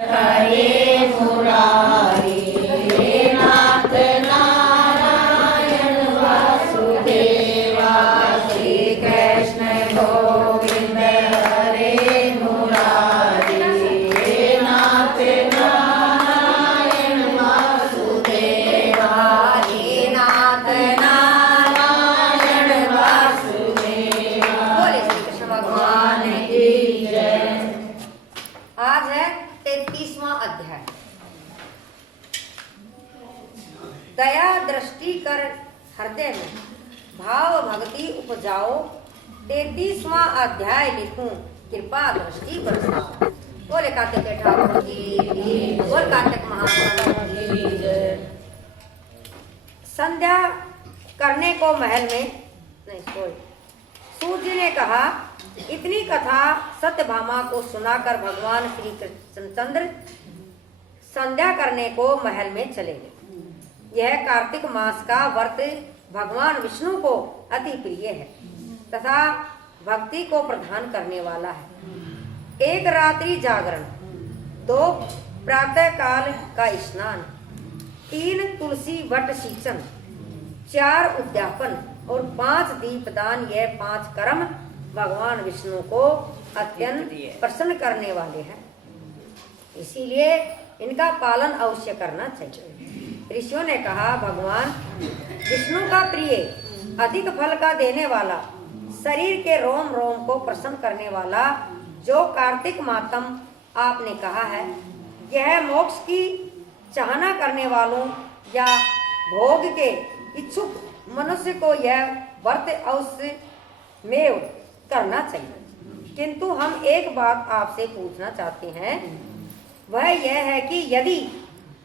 हरे मुरारी हे नाथ नारायण वासुदेवा श्री कृष्ण गोविंद हरे मुरारी हे नाथ नारायण वासुदेवा हे नाथ नारायण वासुदेवा। बोले श्री कृष्ण भगवान की जय। आज है 33वां अध्याय। दया दृष्टि कर हृदय में भाव भक्ति उपजाओ। 33वां अध्याय लिखूं कृपा दृष्टि बरसाओ। बोले कार्तिक ठाकुर की, बोल कार्तिक महात्मा की जय। संध्या करने को महल में नहीं सोए। सूर्य ने कहा, इतनी कथा सत्यभामा को सुनाकर भगवान श्री कृष्णचंद्र संध्या करने को महल में चले गए। यह कार्तिक मास का व्रत भगवान विष्णु को अति प्रिय है तथा भक्ति को प्रदान करने वाला है। एक रात्रि जागरण, 2 प्रातः काल का स्नान, 3 तुलसी वट सिंचन, 4 उद्यापन और 5 दीपदान, यह 5 कर्म भगवान विष्णु को अत्यंत प्रसन्न करने वाले हैं। इसीलिए इनका पालन अवश्य करना चाहिए। ऋषियों ने कहा, भगवान विष्णु का प्रिय, अधिक फल का देने वाला, शरीर के रोम रोम को प्रसन्न करने वाला जो कार्तिक मातम आपने कहा है, यह मोक्ष की चाहना करने वालों या भोग के इच्छुक मनुष्य को यह व्रत अवश्य में करना चाहिए। किंतु हम एक बात आपसे पूछना चाहते हैं, वह यह है कि यदि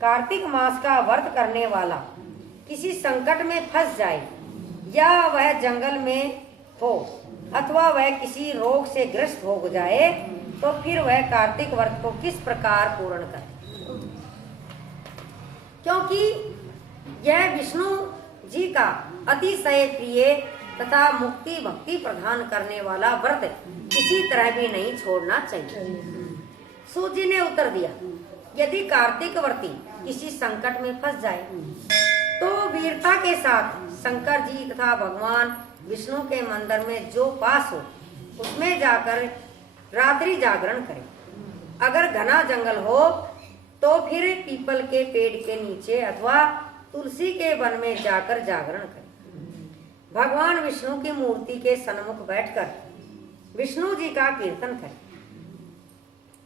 कार्तिक मास का व्रत करने वाला किसी संकट में फंस जाए, या वह जंगल में हो अथवा वह किसी रोग से ग्रस्त हो जाए, तो फिर वह कार्तिक व्रत को किस प्रकार पूर्ण करे? क्योंकि यह विष्णु जी का अतिशय प्रिय तथा मुक्ति भक्ति प्रदान करने वाला व्रत किसी तरह भी नहीं छोड़ना चाहिए। सूर्य ने उत्तर दिया, यदि कार्तिक व्रती किसी संकट में फंस जाए तो वीरता के साथ शंकर जी तथा भगवान विष्णु के मंदिर में जो पास हो उसमें जाकर रात्रि जागरण करे। अगर घना जंगल हो तो फिर पीपल के पेड़ के नीचे अथवा तुलसी के वन में जाकर जागरण करे। भगवान विष्णु की मूर्ति के सन्मुख बैठकर विष्णु जी का कीर्तन करें।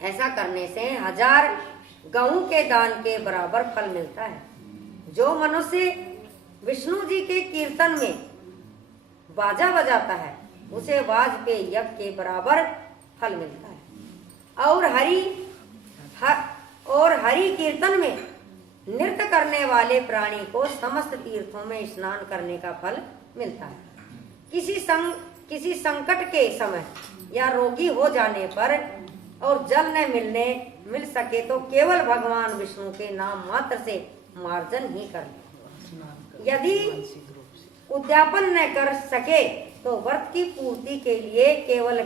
ऐसा करने से 1000 गऊ के दान के बराबर फल मिलता है। जो मनुष्य विष्णु जी के कीर्तन में बाजा बजाता है, उसे वाजपेयी यज्ञ के बराबर फल मिलता है। और हरि कीर्तन में नृत्य करने वाले प्राणी को समस्त तीर्थों में स्नान करने का फल मिलता है। किसी संकट के समय या रोगी हो जाने पर और जल न मिल सके तो केवल भगवान विष्णु के नाम मात्र से मार्जन ही कर ले। यदि उद्यापन न कर सके तो व्रत की पूर्ति के लिए केवल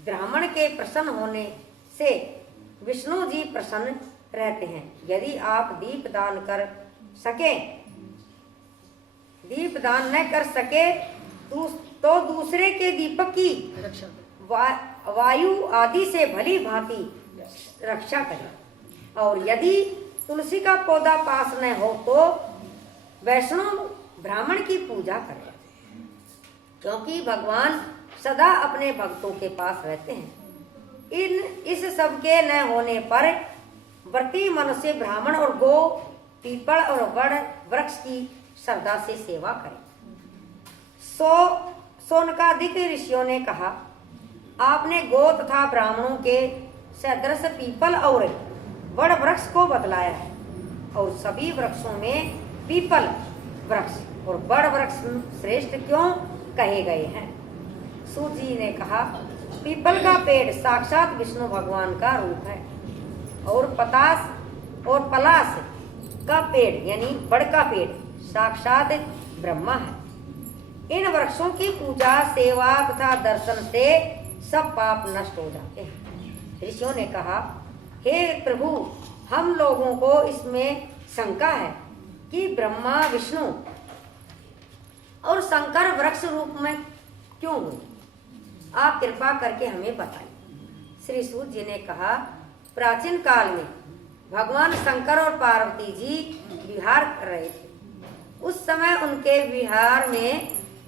ब्राह्मण के प्रसन्न होने से विष्णु जी प्रसन्न रहते हैं। यदि आप दीपदान न कर सके तो दूसरे के दीपक की वायु आदि से भली भांति रक्षा करें। और यदि तुलसी का पौधा पास न हो तो वैष्णव ब्राह्मण की पूजा करें, क्योंकि भगवान सदा अपने भक्तों के पास रहते हैं। इस सब के न होने पर व्रती मनुष्य ब्राह्मण और गो, पीपल और वड वृक्ष की श्रद्धा से सेवा करें। सोनकादिक ऋषियों ने कहा, आपने गो तथा ब्राह्मणों के सदृश पीपल और वड वृक्ष को बतलाया है, और सभी वृक्षों में पीपल वृक्ष और बड़ वृक्ष श्रेष्ठ क्यों कहे गए हैं? सूजी ने कहा, पीपल का पेड़ साक्षात विष्णु भगवान का रूप है, और पलाश का पेड़ यानी बड़ का पेड़ साक्षात ब्रह्मा है। इन वृक्षों की पूजा, सेवा तथा दर्शन से सब पाप नष्ट हो जाते हैं। ऋषियों ने कहा, हे प्रभु, हम लोगों को इसमें शंका है कि ब्रह्मा विष्णु और शंकर वृक्ष रूप में क्यों हुए? आप कृपा करके हमें बताइए। श्री सूत जी ने कहा, प्राचीन काल में भगवान शंकर और पार्वती जी विहार कर रहे थे। उस समय उनके विहार में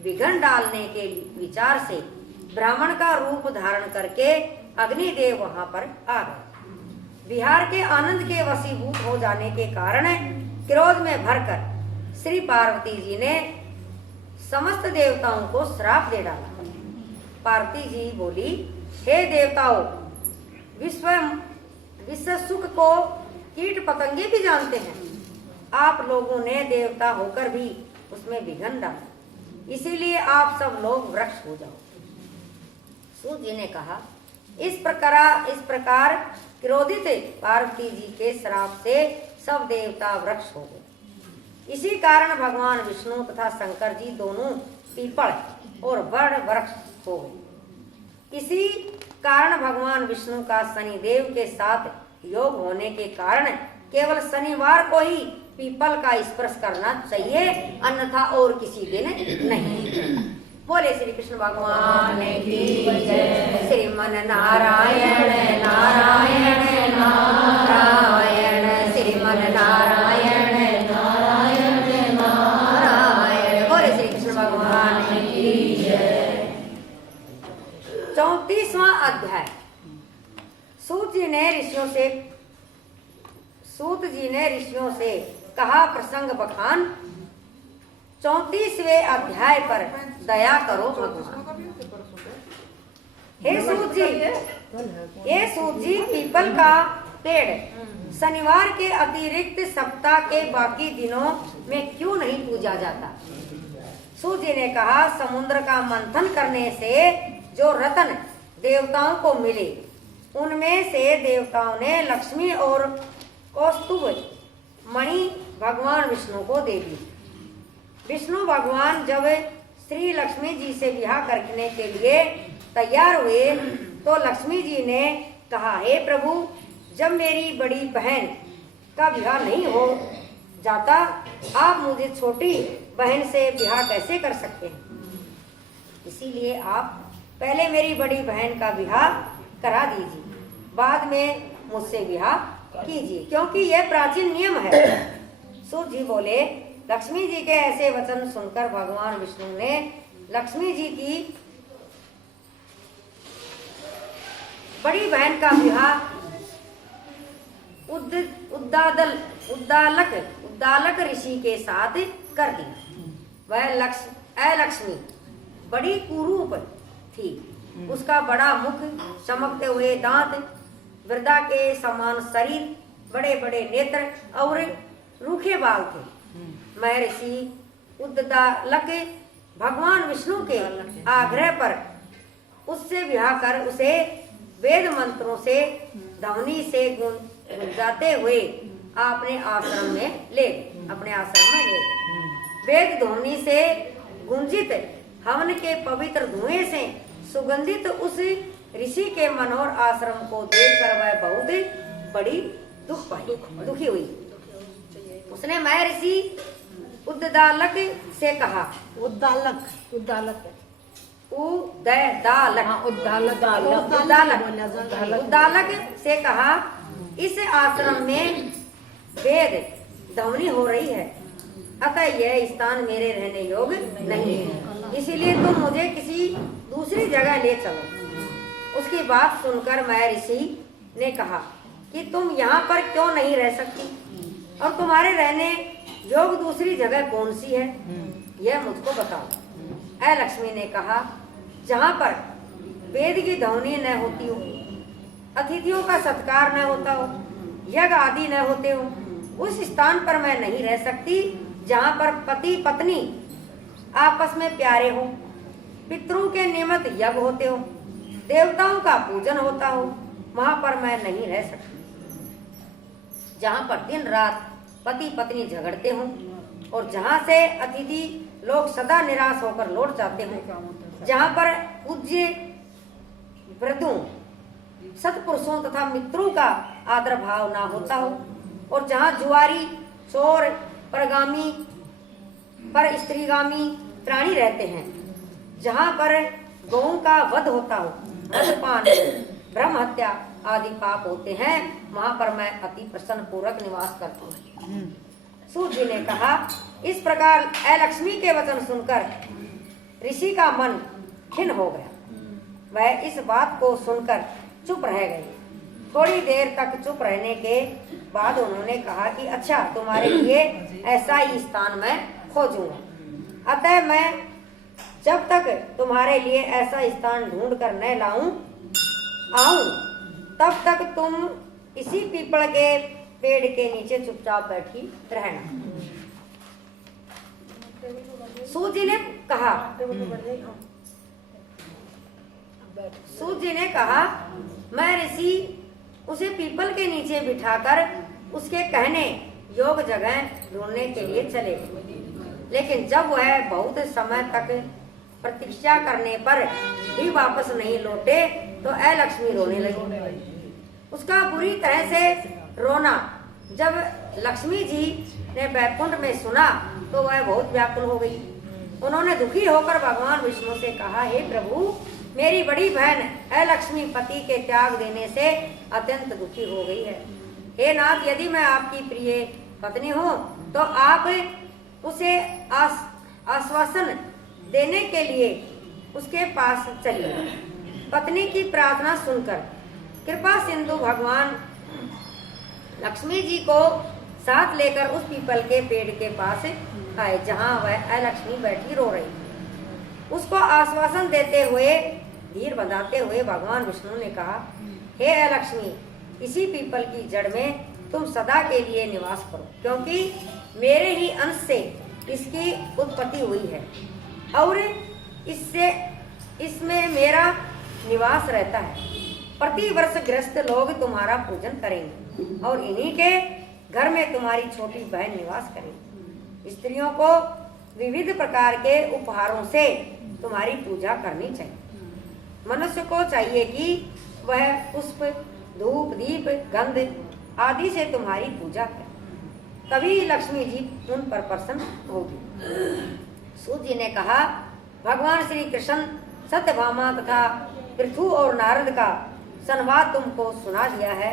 विघ्न डालने के विचार से ब्राह्मण का रूप धारण करके अग्निदेव वहां पर आ गए। विहार के आनंद के वशीभूत हो जाने के कारण क्रोध में भरकर श्री पार्वती जी ने समस्त देवताओं को श्राप दे डाला। पार्वती जी बोली, हे देवताओं, विश्व सुख को कीट पतंगे भी जानते हैं। आप लोगों ने देवता होकर भी उसमें विघ्न डाला, इसीलिए आप सब लोग वृक्ष हो जाओ। सूत जी ने कहा, इस प्रकार क्रोधित पार्वती जी के श्राप से सब देवता वृक्ष हो गए। इसी कारण भगवान विष्णु तथा शंकर जी दोनों पीपल और बड़ वृक्ष हो गए। इसी कारण भगवान विष्णु का शनिदेव के साथ योग होने के कारण केवल शनिवार को ही पीपल का स्पर्श करना चाहिए, अन्यथा और किसी दिन नहीं। बोले श्री कृष्ण भगवान की जय। श्रीमन नारायण नारायण नारायण, श्रीमन नारायण नारायण नारायण। बोले श्री कृष्ण भगवान की जय। 34वां अध्याय। सूत जी ने ऋषियों से कहा, प्रसंग बखान। 34वें अध्याय पर दया करो भगवान। हे सूत जी, पीपल का पेड़ शनिवार के अतिरिक्त सप्ताह के बाकी दिनों में क्यों नहीं पूजा जाता? सूत जी ने कहा, समुद्र का मंथन करने से जो रत्न देवताओं को मिले, उनमें से देवताओं ने लक्ष्मी और कौस्तुभ मणि भगवान विष्णु को दे दी। विष्णु भगवान जब श्री लक्ष्मी जी से विवाह करने के लिए तैयार हुए तो लक्ष्मी जी ने कहा, हे प्रभु, जब मेरी बड़ी बहन का विवाह नहीं हो जाता, आप मुझे छोटी बहन से विवाह कैसे कर सकते हैं? इसीलिए आप पहले मेरी बड़ी बहन का विवाह करा दीजिए, बाद में मुझसे विवाह कीजिए, क्योंकि यह प्राचीन नियम है। सूत जी बोले, लक्ष्मी जी के ऐसे वचन सुनकर भगवान विष्णु ने लक्ष्मी जी की बड़ी बहन का विवाह उद्दालक ऋषि के साथ कर दिया। वह लक्ष्मी बड़ी कुरूप थी। उसका बड़ा मुख, चमकते हुए दांत, वृद्धा के समान शरीर, बड़े बड़े नेत्र और रूखे बाल थे। महर्षि उद्दालक भगवान विष्णु के आग्रह पर उससे विवाह कर उसे वेद मंत्रों से ध्वनि से गुंजाते हुए अपने आश्रम में ले गए। वेद ध्वनि से गुंजित हवन के पवित्र धुएं से सुगंधित उस ऋषि के मनोहर आश्रम को देखकर वह बहुत बड़ी दुखी हुई। उसने महर्षि उद्दालक से कहा, उद्दालक से कहा, इस आश्रम में वेद ध्वनि हो रही है, अतः यह स्थान मेरे रहने योग्य नहीं है, इसीलिए तुम मुझे किसी दूसरी जगह ले चलो। उसकी बात सुनकर महर्षि ने कहा कि तुम यहाँ पर क्यों नहीं रह सकती, और तुम्हारे रहने योग दूसरी जगह कौन सी है, यह मुझको बताओ। लक्ष्मी ने कहा, जहाँ पर वेद की ध्वनि न होती हो, अतिथियों का सत्कार न होता हो, यज्ञ आदि न होते हो, उस स्थान पर मैं नहीं रह सकती। जहाँ पर पति पत्नी आपस में प्यारे हो, पितरों के निमित्त यज्ञ होते हो, देवताओं का पूजन होता हो, वहाँ पर मैं नहीं रह सकती। जहाँ पर दिन रात पति पत्नी झगड़ते हों, और जहाँ से अतिथि लोग सदा निराश होकर लौट जाते हों, जहाँ पर पूज्य वृद्धों, सत्पुरुषों तथा मित्रों का आदर भाव ना होता हो, और जहाँ जुआरी, चोर, परगामी, पर स्त्रीगामी प्राणी रहते हैं, जहाँ पर गौओं का वध होता हो, मद्यपान, ब्रह्म हत्या आदि पाप होते हैं, वहाँ पर मैं अति प्रसन्न पूर्वक निवास करता हूँ। सूत जी ने कहा, इस प्रकार अलक्ष्मी के वचन सुनकर ऋषि का मन खिन्न हो गया। वह इस बात को सुनकर चुप रह गए। थोड़ी देर तक चुप रहने के बाद उन्होंने कहा कि अच्छा, तुम्हारे लिए ऐसा ही स्थान मैं खोजूंगा। अतः मैं जब तक तुम्हारे लिए ऐसा स्थान ढूंढ कर न आऊं, तब तक तुम इसी पीपल के पेड़ के नीचे चुपचाप बैठी रहना। सूत जी ने कहा, मैं ऋषि उसे पीपल के नीचे बिठाकर उसके कहने योग जगह ढूंढने के लिए चले, लेकिन जब वह बहुत समय तक प्रतीक्षा करने पर भी वापस नहीं लौटे तो अलक्ष्मी रोने लगी। उसका बुरी तरह से रोना जब लक्ष्मी जी ने बैकुंठ में सुना तो वह बहुत व्याकुल हो गई। उन्होंने दुखी होकर भगवान विष्णु से कहा, हे प्रभु, मेरी बड़ी बहन अलक्ष्मी पति के त्याग देने से अत्यंत दुखी हो गई है। हे नाथ, यदि मैं आपकी प्रिय पत्नी हूँ तो आप उसे आश्वासन देने के लिए उसके पास चलिए। पत्नी की प्रार्थना सुनकर कृपा सिंधु भगवान लक्ष्मी जी को साथ लेकर उस पीपल के पेड़ के पास आए, जहाँ वह अलक्ष्मी बैठी रो रही। उसको आश्वासन देते हुए, धीर बंधाते हुए भगवान विष्णु ने कहा, हे अलक्ष्मी, इसी पीपल की जड़ में तुम सदा के लिए निवास करो, क्योंकि मेरे ही अंश से इसकी उत्पत्ति हुई है और इसमें मेरा निवास रहता है। प्रति वर्ष गृहस्थ लोग तुम्हारा पूजन करेंगे और इन्हीं के घर में तुम्हारी छोटी बहन निवास करेगी। स्त्रियों को विविध प्रकार के उपहारों से तुम्हारी पूजा करनी चाहिए। मनुष्य को चाहिए कि वह पुष्प, धूप, दीप, गंध आदि से तुम्हारी पूजा करे, तभी लक्ष्मी जी उन पर प्रसन्न होगी। सूत जी ने कहा, भगवान श्री कृष्ण सत्यभामा तथा पृथु और नारद का संवाद तुमको सुना दिया है,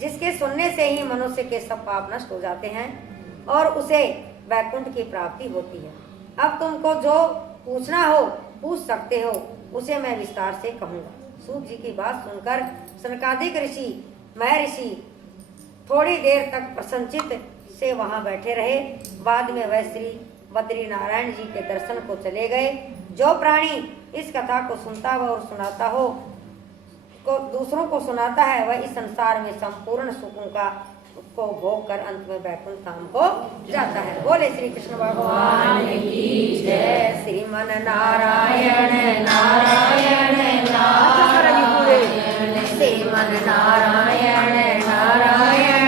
जिसके सुनने से ही मनुष्य के सब पाप नष्ट हो जाते हैं और उसे वैकुंठ की प्राप्ति होती है। अब तुमको जो पूछना हो पूछ सकते हो, उसे मैं विस्तार से कहूँगा। सूत जी की बात सुनकर सनकादिक ऋषि, महर्षि थोड़ी देर तक प्रसन्नचित्त से वहां बैठे रहे। बाद में वह श्री बद्री नारायण जी के दर्शन को चले गए। जो प्राणी इस कथा को सुनता हो और सुनाता हो, को दूसरों को सुनाता है, वह इस संसार में संपूर्ण सुखों को भोग कर अंत में वैकुंठ धाम को जाता है। बोले श्री कृष्ण भगवान की जय। श्रीमन नारायण नारायण नारायण, श्रीमन नारायण नारायण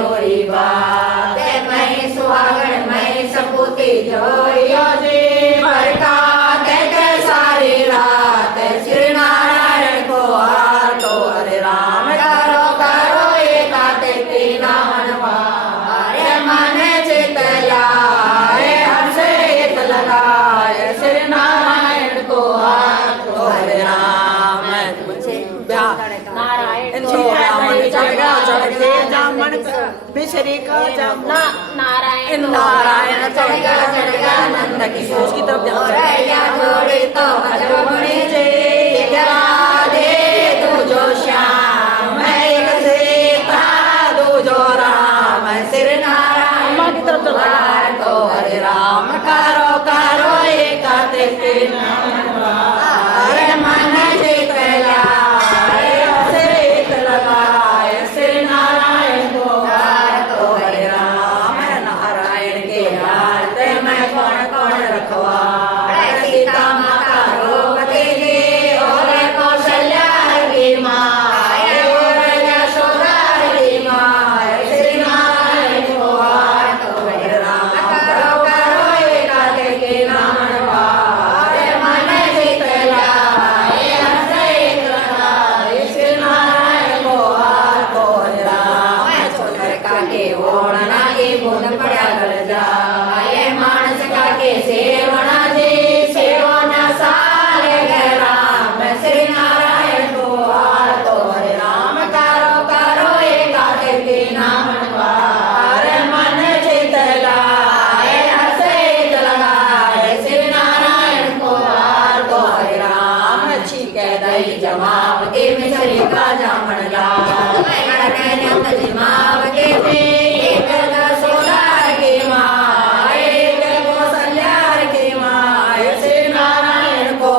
जोई बात मैं सुहागण मैं सपूती जोइयो जी बरका ते सारी रात श्री नारायण को आरतो हरे राम करो करो एकाते की नामन अरे मन चित लाए हर्षे हित लगाए श्री नारायण को आरतो हरे राम नारायण बिसरी का नारायण नारायण चढ़ गया नंद किशोर की तरफ जोड़ी तो हजमुनि जी दे तुझो श्याम मैं एक सीता तुझो राम श्री नारायण की तरफ तो हरे राम करो करो एकाते अरे मन चित लाए हर्षित लगाए श्री नारायण को तो हरे राम नारायण के हाथ में कौन कौन रखवा सीता माता रोगती जी और कौशल्या की माँ और यशोदा की माँ श्री नारायण को तो हरे राम करो करो एकाते के नाम अरे मन चित लाए हर्षित लगाए श्री नारायण को तो हरे राम छोड़ काके ओढ़ना ये बोल पड़ा गल जाए मानस काके सेवना जी सेवना सारे गए राम श्री नारायण को तो हरे राम करो करो एकाते के नाम अरे मन चित लाए हर्षित लगाए श्री नारायण को तो हरे राम छिक दई जमावती मिसरी का जामन लाल जमावती एक सोना की माँ एक कौशल्या की माँ श्री नारायण को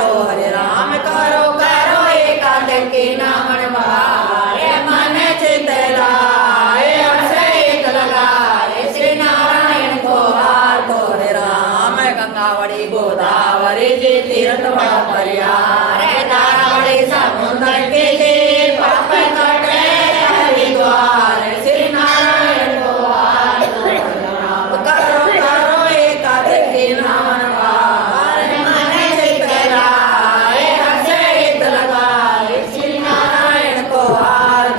तो हरे राम करो करो एकाते के नामन अरे मन चित लाए हर्षित लगाए श्री नारायण को तो हरे राम गंगावड़ी गोदावरी जी तीर्थ बड़ा परियार दारावड़ी समुद्र के जी पाप कटे हरिद्वार श्री नारायण को तो हरे राम करो करो एकाते के नामन अरे मन चित लाए हर्षित लगाए श्री नारायण को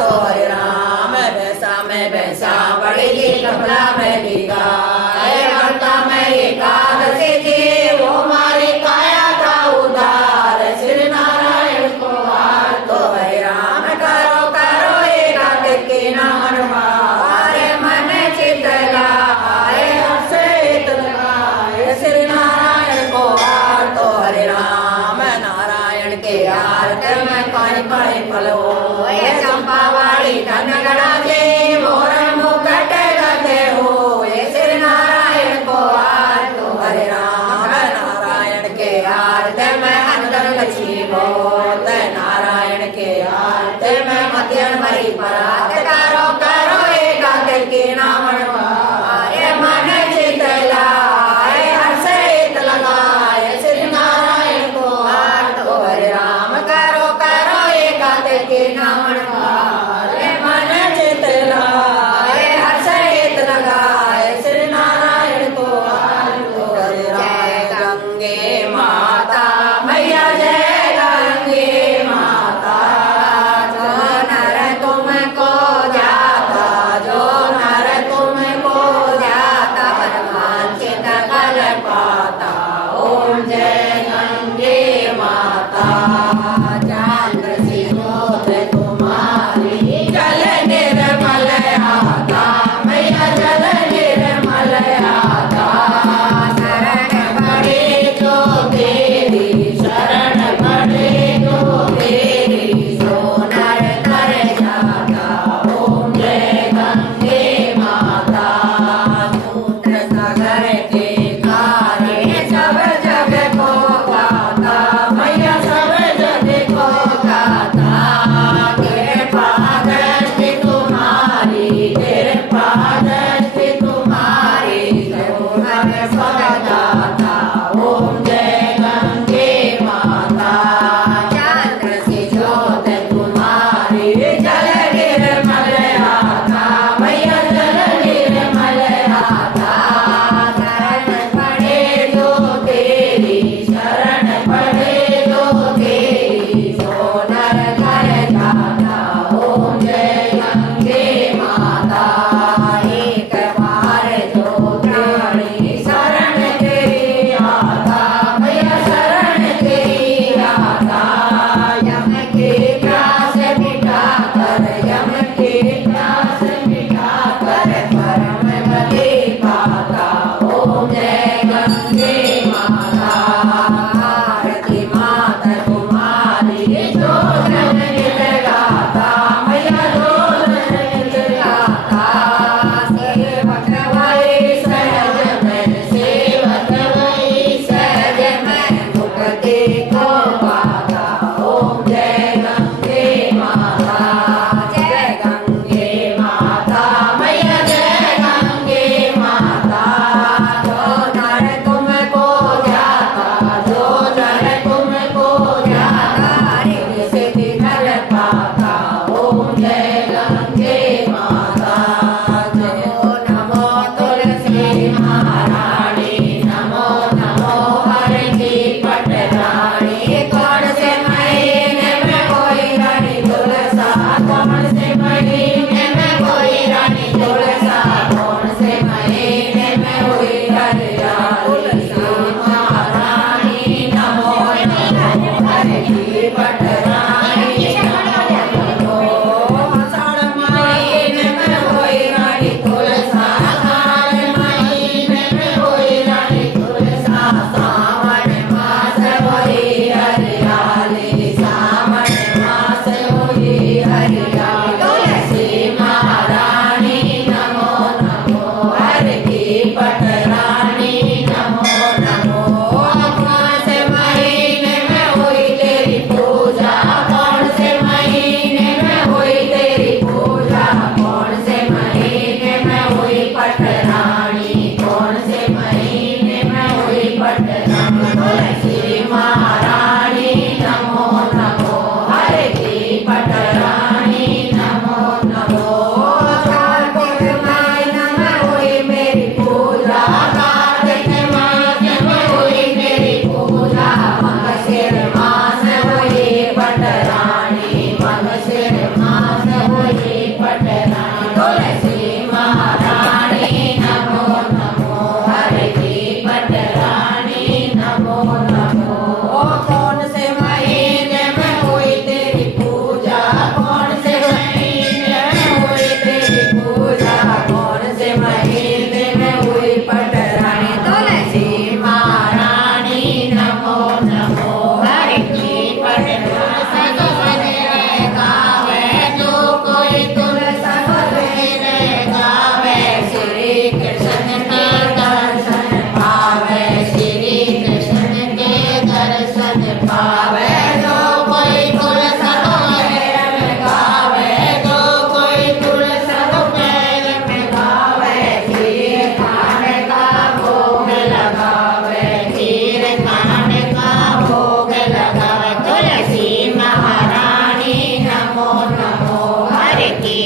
तो हरे राम बैसा में बैसा बड़ी जी कपड़ा में भी गाय वर्ता में एकादशी जी वो मारी काया का उद्धार श्री नारायण को तो हरे राम करो करो एकाते के नामन अरे मन चित लाए हर्षित लगाए श्री नारायण को तो हरे राम नारायण के आरत में पानी पानी फलो चंपा वाली धनगढ़ा जी मोर मुकट गते हो श्री नारायण को तो हरे राम नारायण के आरत में अंदर लक्ष्मी बोत नारायण के आरत में मध्यन मरी परात करो करो एकाते के नामन अरे मन चित लाए हर्षित लगाए श्री नारायण को तो हरे राम करो करो एकाते के नामन अरे मन चित लाए हर्षित लगाए श्री नारायण को तो हरे राम गंगे माता मैया जय गंगे माता जो नर तुमको पटरानी तुलसी महारानी नमो नमो हरे की पटरानी नमो नमो। ओ कौन से महीने में हुई तेरी पूजा, कौन से महीने में हुई तेरी पूजा, कौन से महीने में हुई पटरानी तुलसी महारानी नमो नमो हरे की पटरानी गावे जो कोई तुलसी गावे श्री कृष्ण के दर्शन पावे, श्री कृष्ण के दर्शन पावे जो कोई तुलसी में गावे, जो कोई तुलसी में गावे खीर खाने का भोग लगावे, खीर खाने का भोग लगावे तुलसी महारानी नमो नमो हरे की